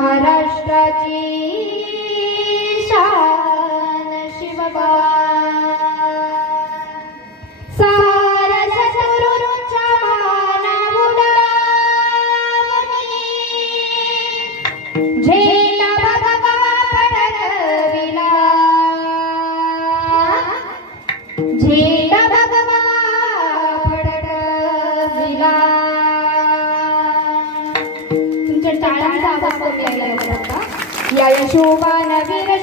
महाराष्ट्राची शान शिवबा साऱ्या सद्गुरूंच्या मानावून झेंडा बघा फडकविला झेंडा बघा फडकविला तुमच्या टाळ्यांचा आवाज कमी आला का या यशोबान वीर